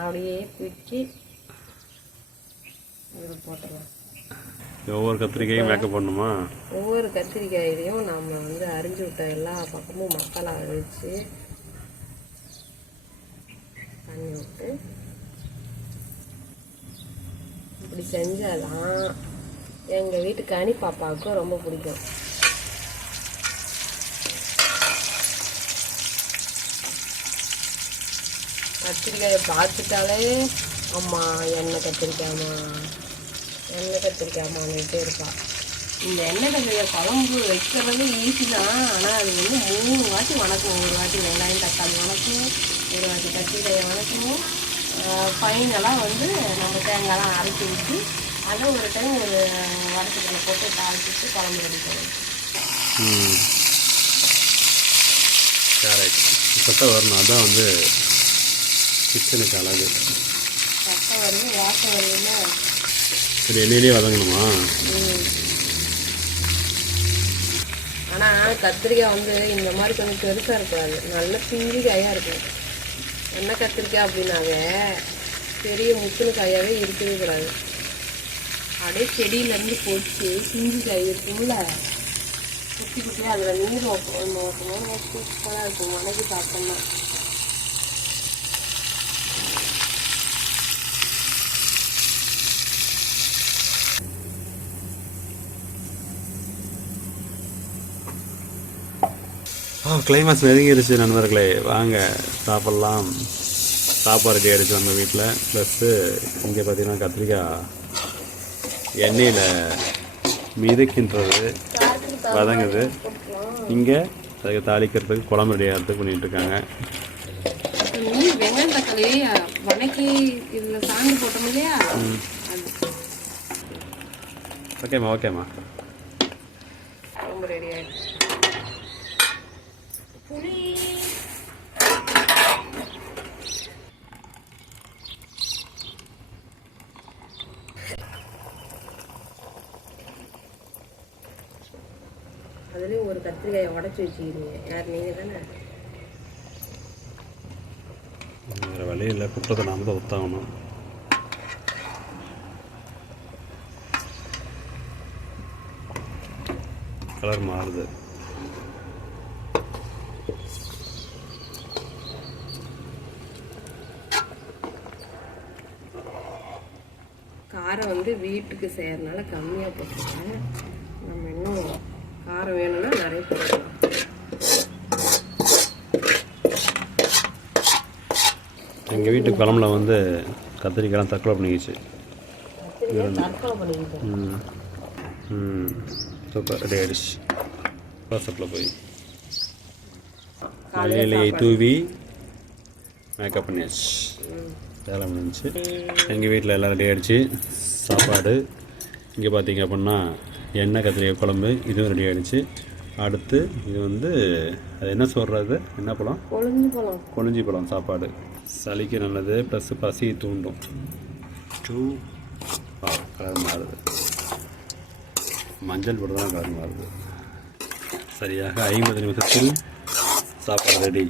அப்படியே தூக்கி இது போட்டுருவேன் ஒவ்வொரு கத்திரிக்காயும் மேக்கப் பண்ணணுமா? ஒவ்வொரு கத்திரிக்காயிலையும் நம்ம வந்து அரிஞ்சு விட்ட எல்லா பக்கமும் மசாலா வச்சு பண்ணி விட்டு இப்படி செஞ்சாதான் எங்கள் வீட்டு கனி பாப்பாவுக்கும் ரொம்ப பிடிக்கும். கத்திரிக்காயை பார்த்துட்டாலே அம்மா எண்ணெய் கத்திரிக்காயம்மா எண்ணெய் கத்திரிக்காயம்மான்னுட்டே இருப்பா. இந்த எண்ணெய் கத்திரிக்காய் குழம்பு வைக்கிறது ஈஸி தான். ஆனால் அது வந்து மூணு வாட்டி வணக்கும். ஒரு வாட்டி வெங்காயம் தக்காளி வணக்கணும் ஒரு வாட்டி கத்திரிக்காயை வணக்கணும் ஃபைனலாக வந்து நம்ம தேங்காய்லாம் அரைச்சி விட்டு அதை ஒரு டைம் ஒரு வடச்சட்டியில் போட்டு தாளிச்சிட்டு குழம்பு ரெடி பண்ணணும். இப்போ தான் வரணும். அதான் வந்து கிச்சனுக்கு அழகு சரி எண்ணெயிலே வதங்கணுமா? ஆனால் கத்திரிக்காய் வந்து இந்த மாதிரி கொஞ்சம் பெருசாக இருக்காது. நல்ல பிஞ்சு காயாக இருக்கும். என்ன கத்திரிக்காய் அப்படின்னாவே பெரிய முத்துன காயாகவே இருக்கவே கூடாது. அப்படியே செடியிலேருந்து போச்சு பிஞ்சு காய் இருக்கும்ல குட்டி குட்டியாக அதில் நீர் ஓட்டணும் சூப்பராக இருக்கும். வணக்கி சாப்பிட்டோம்னா. கிளைமேக்ஸ் நெருங்கிருச்சு நண்பர்களே. வாங்க சாப்பிட்லாம். சாப்பாடு ரெடி ஆகிடுச்சு நம்ம வீட்டில் ப்ளஸ்ஸு இங்கே பார்த்தீங்கன்னா கத்திரிக்காய் எண்ணெயில் மிதக்கின்றது வதங்குது. இங்கே அதுக்கு தாளிக்கிறதுக்கு குழம்பு ரெடி ஆகிறதுக்கு பண்ணிட்டு இருக்காங்க. நீர் வெங்காயம் தக்காளி வணக்கி இதில் சாந்து போட்டோம் இல்லையா? அது. ஓகேம்மா ஓகேம்மா. ரொம்ப ரெடி ஆயிடுச்சு. புளி அதுலேயும் ஒரு கத்திரிக்காயை உடச்சி வச்சுக்கிறீங்க. யார் நீங்கள் தானே? வேறு வழி இல்லை. குற்றத்தை நாம தான் ஒத்தாகணும். கலர் மாறுது. காரம் வந்து வீட்டுக்கு செய்யறதுனால கம்மியாக போட்டுருக்கேன் நம்ம இன்னும் காரம் வேணும்னா நிறைய போட்டுக்கலாம். எங்கள் வீட்டு குழம்புல வந்து கத்திரிக்காய்லாம் தற்கொலை பண்ணிக்கிச்சு. ம் ம் சூப்பர் ரெடி ஆயிடுச்சு. வாட்ஸ்அப்பில் போய். மலையிலையை தூவி மேக்கப் பண்ணியாச்சு. வேலை முடிஞ்சுச்சு. எங்கள் வீட்டில் எல்லாம் ரெடி ஆயிடுச்சு. சாப்பாடு. இங்கே பார்த்தீங்க அப்படின்னா எண்ணெய் கத்திரிக்காய் குழம்பு இதுவும் ரெடி ஆயிடுச்சு. அடுத்து இது வந்து அது என்ன சொல்கிறது என்ன பழம்? கொழுந்து போகலாம் கொழிஞ்சி பழம் சாப்பாடு. சளிக்கு நல்லது ப்ளஸ் பசி தூண்டும். டூ கலர் மாறுது. மஞ்சள் போட்டு தான் கலர் மாறுது. சரியாக ஐம்பது நிமிஷத்தில் சாப்பாடு ரெடி